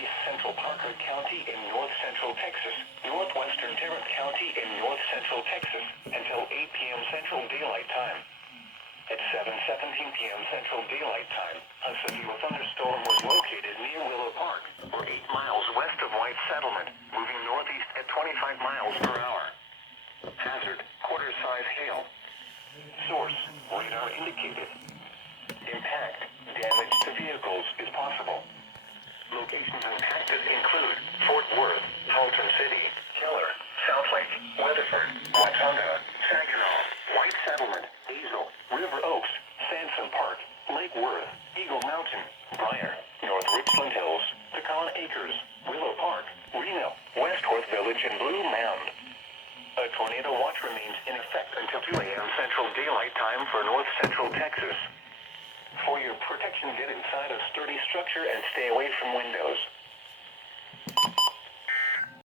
East Central Parker County in north central Texas, northwestern Tarrant County in north central Texas, until 8 p.m. Central Daylight Time. At 7:17 p.m. Central Daylight Time, a severe thunderstorm was located near Willow Park, or 8 miles west of White Settlement, moving northeast at 25 miles per hour. Hazard, quarter-size hail. Source, radar indicated. Impact, damage to vehicles is possible. Locations impacted include Fort Worth, Halton City, Keller, Southlake, Weatherford, Watauga, Saginaw, White Settlement, Hazel, River Oaks, Sansom Park, Lake Worth, Eagle Mountain, Briar, North Richland Hills, Pecan Acres, Willow Park, Reno, West Worth Village, and Blue Mound. A tornado watch remains in effect until 2 a.m. Central Daylight Time for north central Texas. For your protection, get inside a sturdy structure and stay away from windows.